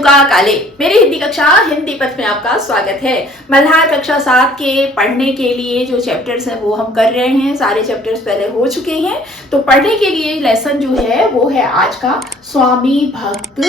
रेणुका काले। मेरी हिंदी कक्षा हिंदी पथ में आपका स्वागत है। मल्हार कक्षा 7 के पढ़ने के लिए जो चैप्टर्स हैं वो हम कर रहे हैं। सारे चैप्टर्स पहले हो चुके हैं, तो पढ़ने के लिए लेसन जो है वो है आज का स्वामी भक्त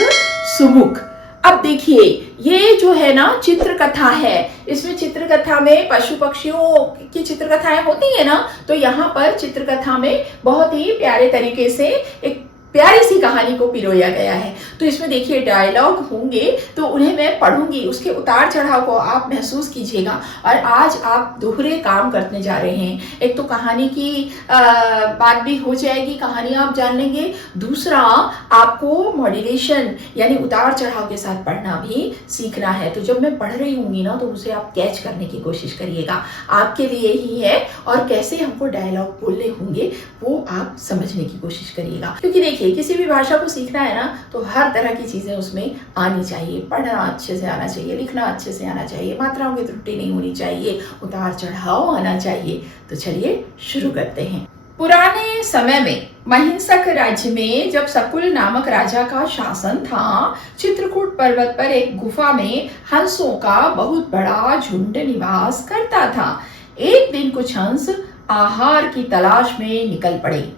सुमुख। अब देखिए, ये जो है ना चित्र कथा है। इसमें चित्र कथा में पशु पक्षियों की चित्र कथाएं होती है ना, तो यहाँ पर चित्र कथा में बहुत ही प्यारे तरीके से एक प्यारी सी कहानी को पिरोया गया है। तो इसमें देखिए डायलॉग होंगे, तो उन्हें मैं पढ़ूंगी, उसके उतार चढ़ाव को आप महसूस कीजिएगा। और आज आप दोहरे काम करने जा रहे हैं। एक तो कहानी की बात भी हो जाएगी, कहानी आप जान लेंगे। दूसरा, आपको मॉड्यूलेशन यानी उतार चढ़ाव के साथ पढ़ना भी सीखना है। तो जब मैं पढ़ रही होंगी ना, तो उसे आप कैच करने की कोशिश करिएगा, आपके लिए ही है। और कैसे हमको डायलॉग बोलने होंगे वो आप समझने की कोशिश करिएगा। क्योंकि देखिए, किसी भी भाषा को सीखना है ना, तो हर तरह की चीजें उसमें आनी चाहिए। पढ़ना अच्छे से आना चाहिए, लिखना अच्छे से आना चाहिए, मात्राओं की त्रुटि नहीं होनी चाहिए, उतार चढ़ाव आना चाहिए। तो चलिए शुरू करते हैं। पुराने समय में महिंसक राज्य में जब सकुल नामक राजा का शासन था, चित्रकूट पर्वत पर एक गुफा में हंसों का बहुत बड़ा झुंड निवास करता था। एक दिन कुछ हंस आहार की तलाश में निकल पड़े।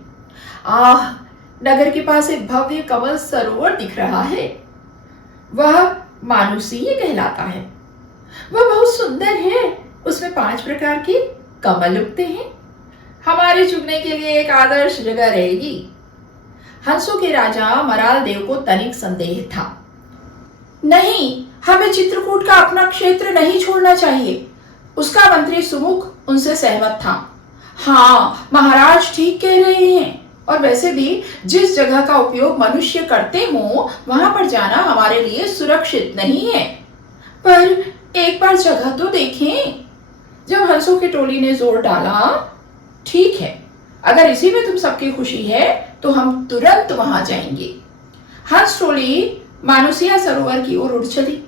नगर के पास एक भव्य कमल सरोवर दिख रहा है। वह मानुषीय कहलाता है। वह बहुत सुंदर है। उसमें 5 प्रकार के कमल उगते हैं। हमारे चुगने के लिए एक आदर्श जगह रहेगी। हंसों के राजा मराल देव को तनिक संदेह था। नहीं, हमें चित्रकूट का अपना क्षेत्र नहीं छोड़ना चाहिए। उसका मंत्री सुमुख उनसे सहमत था। हाँ, महाराज ठीक कह रहे हैं। और वैसे भी जिस जगह का उपयोग मनुष्य करते हो, वहां पर जाना हमारे लिए सुरक्षित नहीं है। पर एक बार जगह तो देखें। जब हंसों की टोली ने जोर डाला, ठीक है, अगर इसी में तुम सबकी खुशी है तो हम तुरंत वहां जाएंगे। हंस टोली मानुषिया सरोवर की ओर उड़ चली।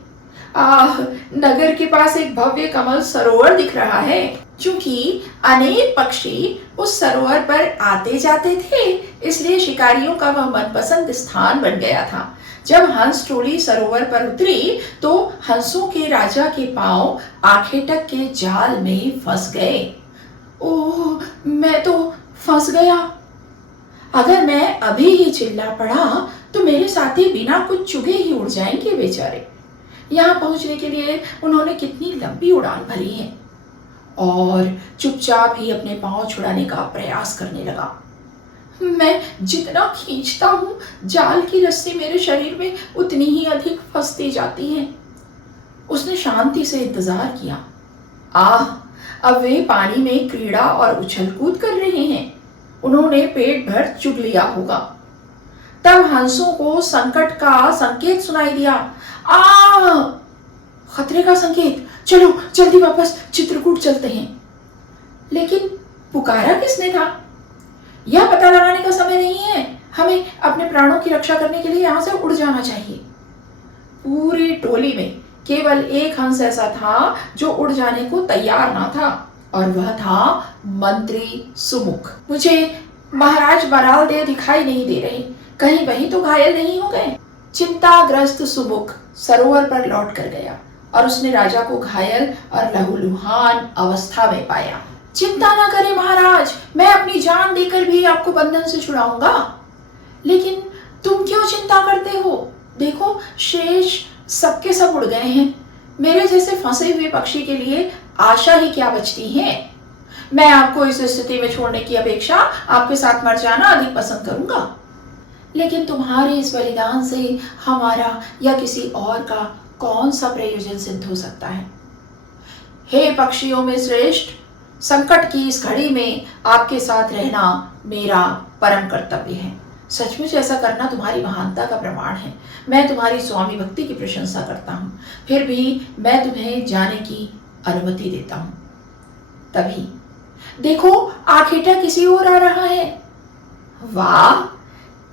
नगर के पास एक भव्य कमल सरोवर दिख रहा है। चूंकि अनेक पक्षी उस सरोवर पर आते जाते थे, इसलिए शिकारियों का वह मनपसंद स्थान बन गया था। जब हंस टोली सरोवर पर उतरी, तो हंसों के राजा के पांव आखेटक के जाल में फंस गए। ओह, मैं तो फंस गया। अगर मैं अभी ही चिल्ला पड़ा तो मेरे साथी बिना कुछ चुगे ही उड़ जाएंगे बेचारे। यहाँ पहुंचने के लिए उन्होंने कितनी लंबी उड़ान भरी है। और चुपचाप ही अपने पांव छुड़ाने का प्रयास करने लगा। मैं जितना खींचता हूँ, जाल की रस्सी मेरे शरीर में उतनी ही अधिक फंसती जाती है। उसने शांति से इंतजार किया। अब वे पानी में क्रीड़ा और उछल कूद कर रहे हैं। उन्होंने पेट भर चुग लिया होगा। तब हंसों को संकट का संकेत सुनाई दिया। खतरे का संकेत, चलो जल्दी वापस चित्रकूट चलते हैं। लेकिन पुकारा किसने था? यह पता लगाने का समय नहीं है। हमें अपने प्राणों की रक्षा करने के लिए यहाँ से उड़ जाना चाहिए। पूरी टोली में केवल एक हंस ऐसा था जो उड़ जाने को तैयार ना था, और वह था मंत्री सुमुख। मुझे महाराज मराल देव दिखाई नहीं दे रहे। कहीं वही तो घायल नहीं हो गए? चिंताग्रस्त सुमुख सरोवर पर लौट कर गया और उसने राजा को घायल और लहूलुहान अवस्था में पाया। चिंता ना करें महाराज, मैं अपनी जान देकर भी आपको बंधन से छुड़ाऊंगा। लेकिन तुम क्यों चिंता करते हो? देखो, शेष सबके सब उड़ गए हैं। मेरे जैसे फंसे हुए पक्षी के लिए आशा ही क्या बचती है। मैं आपको इस स्थिति में छोड़ने की अपेक्षा आपके साथ मर जाना अधिक पसंद करूंगा। लेकिन तुम्हारे इस बलिदान से हमारा या किसी और का कौन सा प्रयोजन सिद्ध हो सकता है? हे पक्षियों में श्रेष्ठ, संकट की इस घड़ी में आपके साथ रहना मेरा परम कर्तव्य है। सचमुच ऐसा करना तुम्हारी महानता का प्रमाण है। मैं तुम्हारी स्वामी भक्ति की प्रशंसा करता हूँ, फिर भी मैं तुम्हें जाने की अनुमति देता हूँ। तभी देखो, आखेटा किसी और आ रहा है। वाह,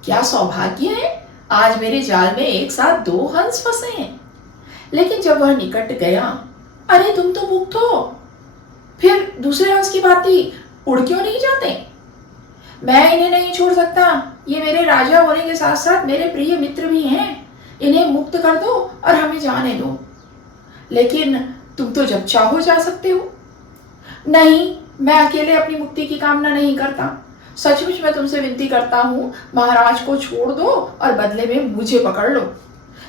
क्या सौभाग्य है। आज मेरे जाल में एक साथ 2 हंस फंसे हैं। लेकिन जब वह निकट गया, अरे तुम तो मुक्त हो, फिर दूसरे हंस की भांति उड़ क्यों नहीं जाते? मैं इन्हें नहीं छोड़ सकता। ये मेरे राजा होने के साथ साथ मेरे प्रिय मित्र भी हैं। इन्हें मुक्त कर दो और हमें जाने दो। लेकिन तुम तो जब चाहो जा सकते हो। नहीं, मैं अकेले अपनी मुक्ति की कामना नहीं करता। सचमुच मैं तुमसे विनती करता हूँ, महाराज को छोड़ दो और बदले में मुझे पकड़ लो।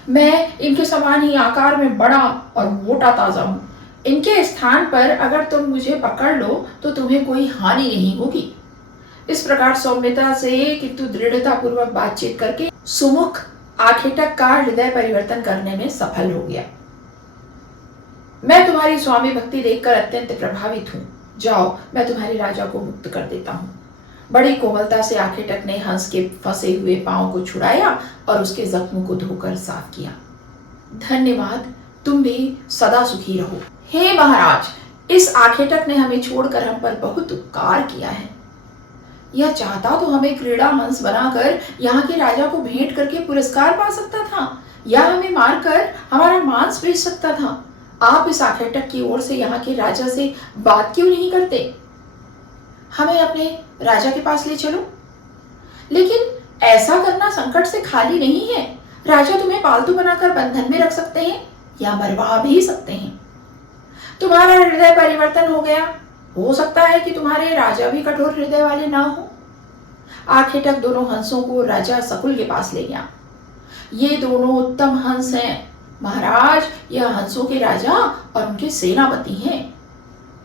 मैं इनके समान ही आकार में बड़ा और मोटा ताजा हूँ। इनके स्थान पर अगर तुम मुझे पकड़ लो तो तुम्हें कोई हानि नहीं होगी। इस प्रकार सौम्यता से किंतु दृढ़ता पूर्वक बातचीत करके सुमुख आखेटक का हृदय परिवर्तन करने में सफल हो गया। मैं तुम्हारी स्वामी भक्ति देखकर अत्यंत प्रभावित हूँ। जाओ, मैं तुम्हारे राजा को मुक्त कर देता हूँ। बड़ी कोमलता से आखेटक ने हंस के फंसे हुए पांव को छुड़ाया और उसके जख्म को धोकर साफ किया। धन्यवाद, तुम भी सदा सुखी रहो। हे महाराज, इस आखेटक ने हमें छोड़कर हम पर बहुत उपकार किया है। यह चाहता तो हमें क्रीड़ा हंस बनाकर यहाँ के राजा को भेंट करके पुरस्कार पा सकता था, या हमें मारकर हमारा मांस बेच सकता था। आप इस आखेटक की ओर से यहाँ के राजा से बात क्यों नहीं करते? हमें अपने राजा के पास ले चलो। लेकिन ऐसा करना संकट से खाली नहीं है। राजा तुम्हें पालतू बनाकर बंधन में रख सकते हैं या मरवा भी सकते हैं। तुम्हारा हृदय परिवर्तन हो गया, हो सकता है कि तुम्हारे राजा भी कठोर हृदय वाले ना हो। आखेटक दोनों हंसों को राजा सकुल के पास ले गया। ये दोनों उत्तम हंस हैं महाराज, यह हंसों के राजा और उनके सेनापति हैं।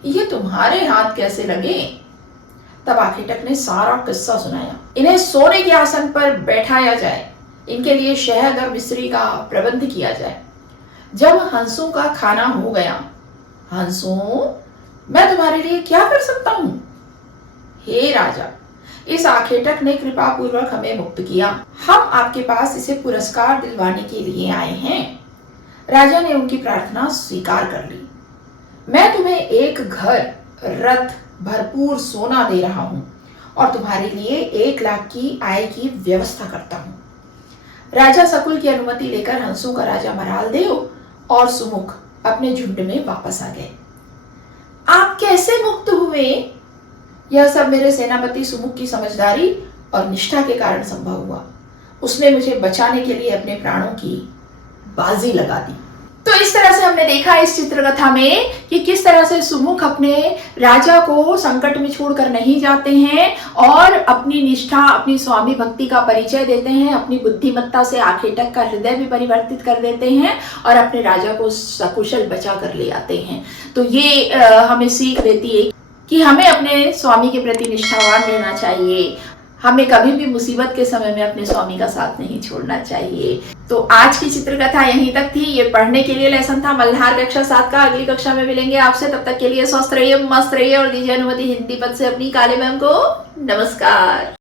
ये तुम्हारे हाथ कैसे लगे? तब आखेटक ने सारा किस्सा सुनाया। इन्हें सोने के आसन पर बैठाया जाए, इनके लिए शहद और मिश्री का प्रबंध किया जाए। जब हंसों का खाना हो गया, हंसों, मैं तुम्हारे लिए क्या कर सकता हूं? हे राजा, इस आखेटक ने कृपा पूर्वक हमें मुक्त किया। हम आपके पास इसे पुरस्कार दिलवाने के लिए आए हैं। राजा ने उनकी प्रार्थना स्वीकार कर ली। मैं तुम्हें एक घर, रथ, भरपूर सोना दे रहा हूं और तुम्हारे लिए 1 लाख की आय की व्यवस्था करता हूं। राजा सकुल की अनुमति लेकर हंसों का राजा मरालदेव और सुमुख अपने झुंड में वापस आ गए। आप कैसे मुक्त हुए? यह सब मेरे सेनापति सुमुख की समझदारी और निष्ठा के कारण संभव हुआ। उसने मुझे बचाने के लिए अपने प्राणों की बाजी लगा दी। तो इस तरह से हमने देखा इस चित्रकथा में कि किस तरह से सुमुख अपने राजा को संकट में छोड़कर नहीं जाते हैं और अपनी निष्ठा, अपनी स्वामी भक्ति का परिचय देते हैं। अपनी बुद्धिमत्ता से आखेटक का हृदय भी परिवर्तित कर देते हैं और अपने राजा को सकुशल बचा कर ले आते हैं। तो ये हमें सीख देती है कि हमें अपने स्वामी के प्रति निष्ठावान रहना चाहिए। हमें कभी भी मुसीबत के समय में अपने स्वामी का साथ नहीं छोड़ना चाहिए। तो आज की चित्रकथा यहीं तक थी। ये पढ़ने के लिए लेसन था मल्हार कक्षा 7 का। अगली कक्षा में मिलेंगे आपसे, तब तक के लिए स्वस्थ रहिए, मस्त रहिए और दीजिए अनुमति हिंदी पद से अपनी काले मैम को नमस्कार।